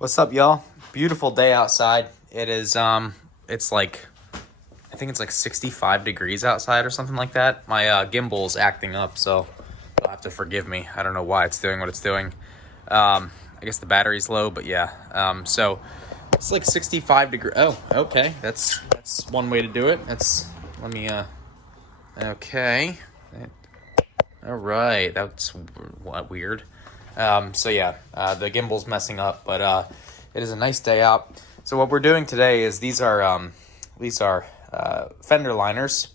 What's up, y'all? Beautiful day outside. It is it's like, I think it's like 65 degrees outside or something like that. My gimbal is acting up, so you'll have to forgive me. I don't know why it's doing what it's doing. I guess the battery's low, but yeah. So it's like 65 degrees. Oh, okay. That's one way to do it. Let me okay. All right. That's weird. So yeah, the gimbal's messing up, but it is a nice day out. So what we're doing today is these are fender liners,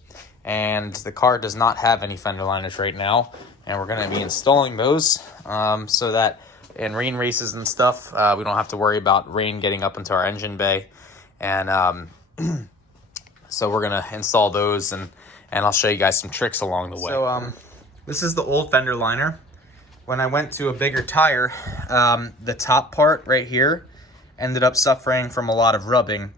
and the car does not have any fender liners right now, and we're going to be installing those so that in rain races and stuff, we don't have to worry about rain getting up into our engine bay. And so we're going to install those, and I'll show you guys some tricks along the way. So this is the old fender liner. When I went to a bigger tire, the top part right here ended up suffering from a lot of rubbing.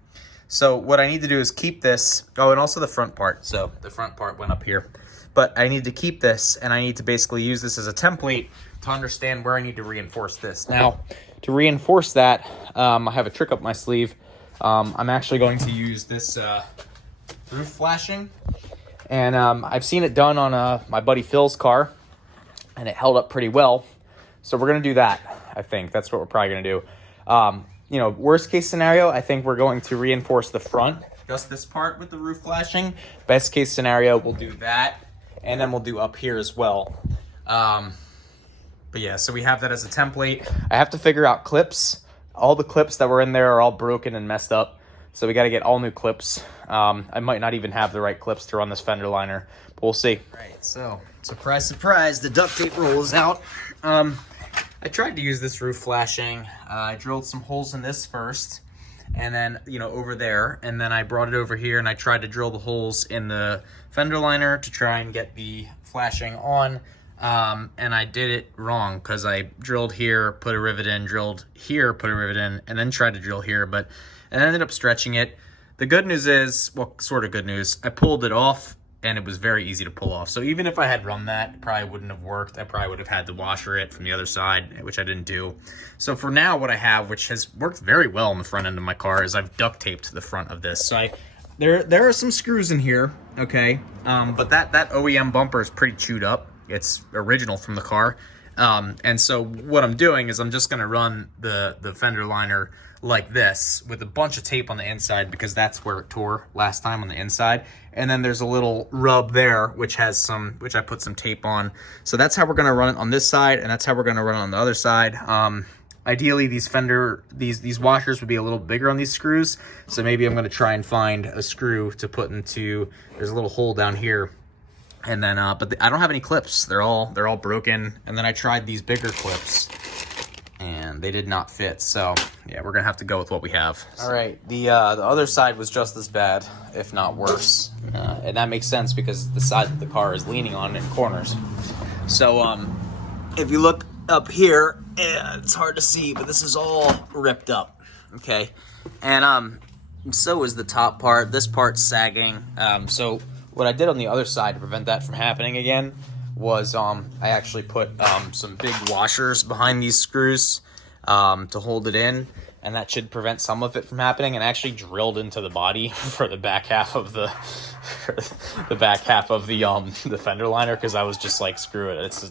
So what I need to do is keep this. Oh, and also the front part. So the front part went up here. But I need to keep this, and I need to basically use this as a template to understand where I need to reinforce this. Now, to reinforce that, I have a trick up my sleeve. I'm actually going to use this roof flashing. And I've seen it done on my buddy Phil's car, and it held up pretty well. So we're going to do that, I think. That's what we're probably going to do. You know, worst case scenario, I think we're going to reinforce the front, just this part with the roof flashing. Best case scenario, we'll do that, and then we'll do up here as well. But yeah, so we have that as a template. I have to figure out clips. All the clips that were in there are all broken and messed up. So we got to get all new clips. I might not even have the right clips to run this fender liner, but we'll see. All right, so surprise, surprise, the duct tape roll is out. I tried to use this roof flashing. I drilled some holes in this first, and then, you know, over there, and then I brought it over here and I tried to drill the holes in the fender liner to try and get the flashing on. And I did it wrong because I drilled here, put a rivet in, drilled here, put a rivet in, and then tried to drill here, but I ended up stretching it. The good news is, well, sort of good news, I pulled it off, and it was very easy to pull off. So even if I had run that, it probably wouldn't have worked. I probably would have had to washer it from the other side, which I didn't do. So for now, what I have, which has worked very well on the front end of my car, is I've duct taped the front of this. So there are some screws in here, okay? But that OEM bumper is pretty chewed up. It's original from the car. And so what I'm doing is I'm just gonna run the fender liner like this with a bunch of tape on the inside, because that's where it tore last time, on the inside. And then there's a little rub there which I put some tape on. So that's how we're gonna run it on this side, and that's how we're gonna run it on the other side. Ideally, these washers would be a little bigger on these screws, so maybe I'm gonna try and find a screw to put into. There's a little hole down here. And then, but I don't have any clips. They're all broken. And then I tried these bigger clips, and they did not fit. So yeah, we're gonna have to go with what we have. All right, the other side was just as bad, if not worse, and that makes sense because the side that the car is leaning on in corners. So if you look up here, it's hard to see, but this is all ripped up. Okay, and so is the top part. This part's sagging. So what I did on the other side to prevent that from happening again was I actually put some big washers behind these screws to hold it in, and that should prevent some of it from happening, and actually drilled into the body for the back half of the the fender liner, because I was just like, screw it,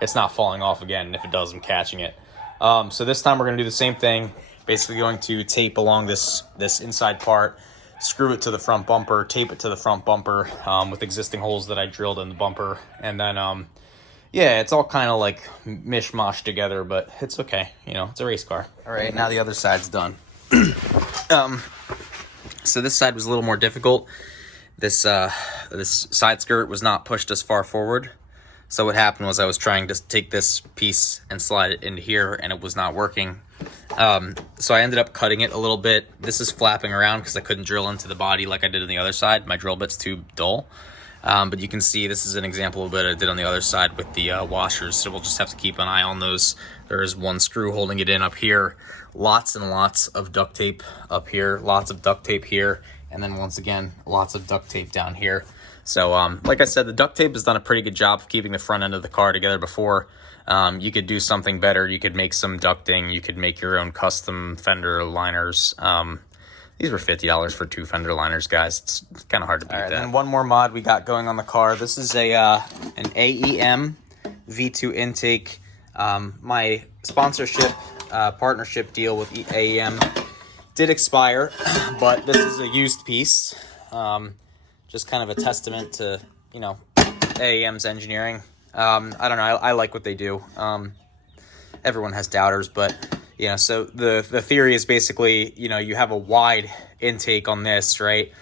it's not falling off again, and if it does, I'm catching it. So this time we're gonna do the same thing, basically going to tape along this inside part, screw it to the front bumper, tape it to the front bumper with existing holes that I drilled in the bumper, and then yeah, it's all kind of like mishmash together, but it's okay, you know, it's a race car. All right, now the other side's done. So this side was a little more difficult. This side skirt was not pushed as far forward. So what happened was I was trying to take this piece and slide it into here, and it was not working. So I ended up cutting it a little bit. This is flapping around because I couldn't drill into the body like I did on the other side. My drill bit's too dull. But you can see this is an example of what I did on the other side with the washers. So we'll just have to keep an eye on those. There is one screw holding it in up here. Lots and lots of duct tape up here. Lots of duct tape here. And then once again, lots of duct tape down here. So like I said, the duct tape has done a pretty good job of keeping the front end of the car together before. You could do something better. You could make some ducting. You could make your own custom fender liners. These were $50 for 2 fender liners, guys. It's kind of hard to beat that. And one more mod we got going on the car. This is a an AEM V2 intake. My sponsorship partnership deal with AEM did expire, but this is a used piece. Just kind of a testament to, you know, AEM's engineering. I don't know. I like what they do. Everyone has doubters, but you know. So the theory is basically, you know, you have a wide intake on this, right,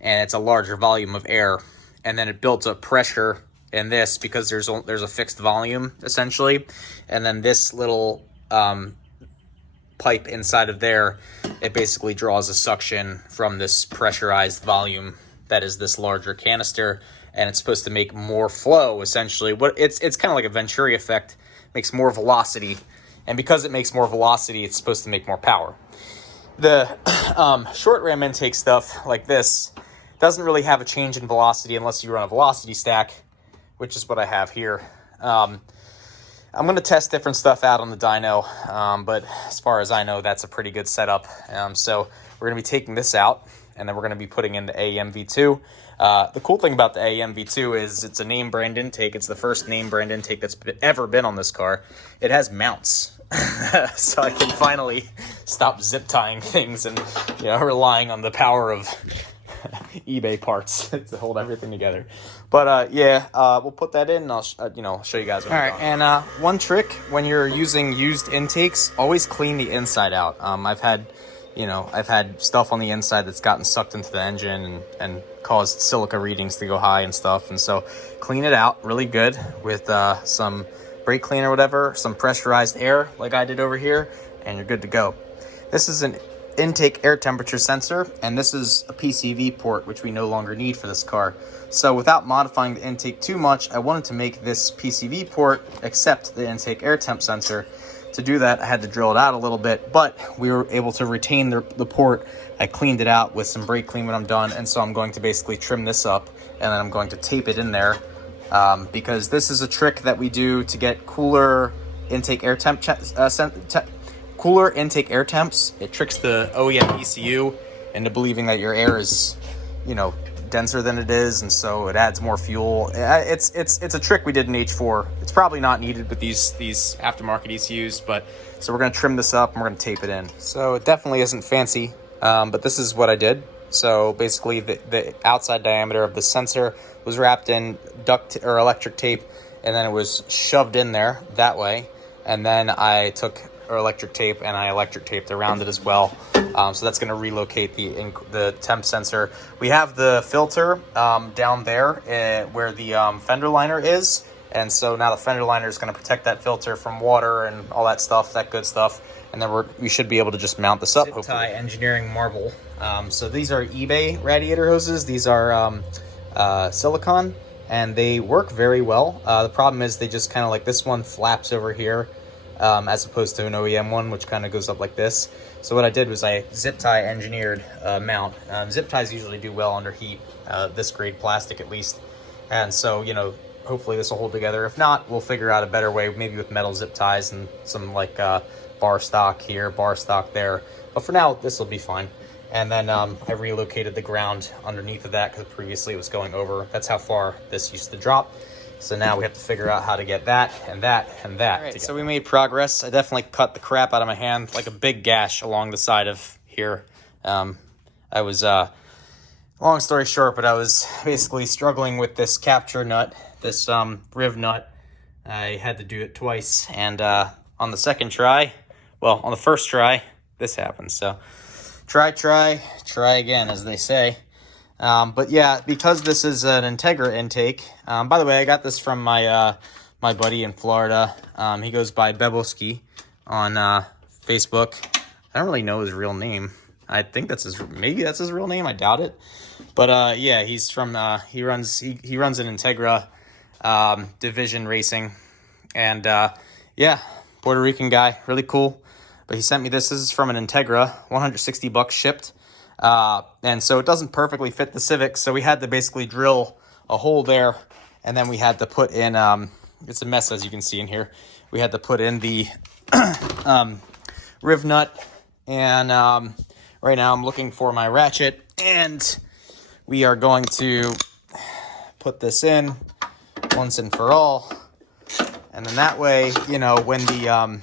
and it's a larger volume of air, and then it builds up pressure in this because there's a fixed volume essentially, and then this little pipe inside of there, it basically draws a suction from this pressurized volume that is this larger canister, and it's supposed to make more flow essentially. What it's kind of like a Venturi effect, makes more velocity, and because it makes more velocity, it's supposed to make more power. The short ram intake stuff like this doesn't really have a change in velocity unless you run a velocity stack, which is what I have here. I'm going to test different stuff out on the dyno, but as far as I know, that's a pretty good setup. So we're going to be taking this out, and then we're going to be putting in the AEM V2. The cool thing about the AEM V2 is it's a name brand intake. It's the first name brand intake that's ever been on this car. It has mounts, so I can finally stop zip tying things and, you know, relying on the power of eBay parts to hold everything together. But yeah, we'll put that in, and I'll show you guys. All right, and one trick when you're using used intakes, always clean the inside out. I've had stuff on the inside that's gotten sucked into the engine and caused silica readings to go high and stuff, and so clean it out really good with some brake cleaner or whatever, some pressurized air like I did over here, and you're good to go. This is an intake air temperature sensor, and this is a PCV port, which we no longer need for this car. So without modifying the intake too much, I wanted to make this PCV port accept the intake air temp sensor. To do that, I had to drill it out a little bit, but we were able to retain the port. I cleaned it out with some brake clean when I'm done, and so I'm going to basically trim this up, and then I'm going to tape it in there, because this is a trick that we do to get cooler intake air temp cooler intake air temps. It tricks the OEM ECU into believing that your air is, you know, denser than it is, and so it adds more fuel. It's a trick we did in H4. It's probably not needed with these aftermarket ECUs, but so we're going to trim this up and we're going to tape it in. So it definitely isn't fancy, but this is what I did. So basically the outside diameter of the sensor was wrapped in duct or electric tape, and then it was shoved in there that way, and then I took electric tape and I electric taped around it as well. So that's going to relocate the temp sensor. We have the filter down there where the fender liner is, and so now the fender liner is going to protect that filter from water and all that stuff, that good stuff, and then we should be able to just mount this up. Zip tie engineering marble. So these are eBay radiator hoses. These are silicone, and they work very well. The problem is they just kind of like, this one flaps over here, as opposed to an OEM one, which kind of goes up like this. So what I did was I zip tie engineered a mount. Zip ties usually do well under heat, this grade plastic at least. And so, you know, hopefully this will hold together. If not, we'll figure out a better way, maybe with metal zip ties and some like bar stock here, bar stock there. But for now, this will be fine. And then I relocated the ground underneath of that because previously it was going over. That's how far this used to drop. So now we have to figure out how to get that and that and that. All right, so we made progress. I definitely cut the crap out of my hand, like a big gash along the side of here. I was, long story short, but I was basically struggling with this capture nut, this riv nut. I had to do it twice, and on the second try, well, on the first try, this happened. So try again, as they say. But yeah, because this is an Integra intake, by the way, I got this from my my buddy in Florida. He goes by Beboski on Facebook. I don't really know his real name. I think maybe that's his real name. I doubt it. But yeah, he's from he runs an Integra division racing, and yeah, Puerto Rican guy, really cool. But he sent me this. This is from an Integra, $160 shipped. And so it doesn't perfectly fit the Civic, so we had to basically drill a hole there, and then we had to put in, it's a mess as you can see in here. We had to put in the riv nut, and right now I'm looking for my ratchet, and we are going to put this in once and for all, and then that way, you know, when the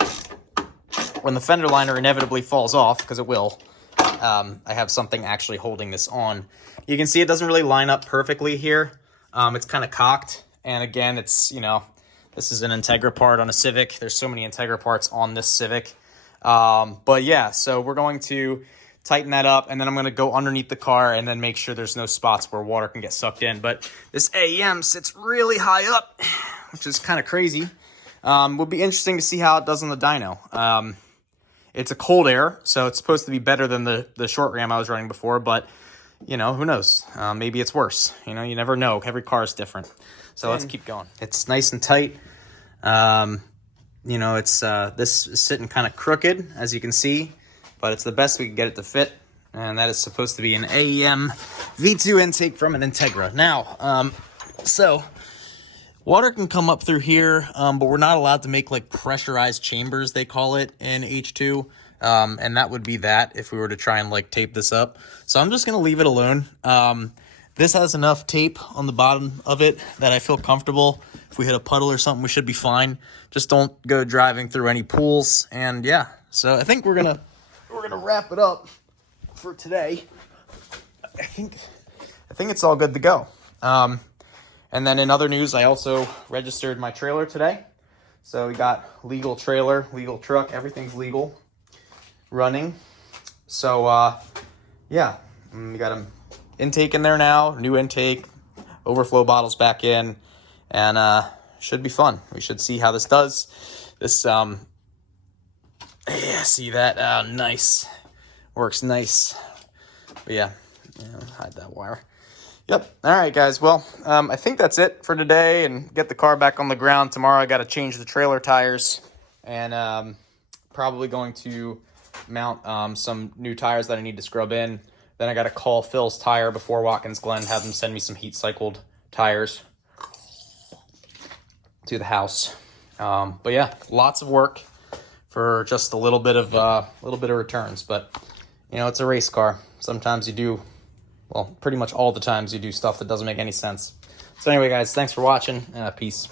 fender liner inevitably falls off, because it will, I have something actually holding this on. You can see it doesn't really line up perfectly here. It's kind of cocked, and again, it's, you know, this is an Integra part on a Civic. There's so many Integra parts on this Civic. But yeah, so we're going to tighten that up, and then I'm going to go underneath the car and then make sure there's no spots where water can get sucked in. But this AEM sits really high up, which is kind of crazy. Will be interesting to see how it does on the dyno. It's a cold air, so it's supposed to be better than the short ram I was running before, but, you know, who knows? Maybe it's worse. You know, you never know. Every car is different. So let's keep going. It's nice and tight. You know, it's this is sitting kind of crooked, as you can see, but it's the best we can get it to fit, and that is supposed to be an AEM V2 intake from an Integra. Now, so water can come up through here, but we're not allowed to make like pressurized chambers, they call it in H2, and that would be that if we were to try and like tape this up. So I'm just gonna leave it alone. This has enough tape on the bottom of it that I feel comfortable. If we hit a puddle or something, we should be fine. Just don't go driving through any pools. And yeah, so I think we're gonna wrap it up for today. I think it's all good to go. And then in other news, I also registered my trailer today. So we got legal trailer, legal truck, everything's legal, running. So yeah, we got them intake in there now, new intake, overflow bottles back in, and should be fun. We should see how this does. This yeah, see that? Nice, works nice. But yeah, hide that wire. Yep. All right, guys. Well, I think that's it for today, and get the car back on the ground. Tomorrow I got to change the trailer tires, and probably going to mount some new tires that I need to scrub in. Then I got to call Phil's Tire before Watkins Glen, have them send me some heat cycled tires to the house. But yeah, lots of work for just a little bit of returns. But you know, it's a race car. Sometimes you do, well, pretty much all the times you do stuff that doesn't make any sense. So anyway, guys, thanks for watching. Peace.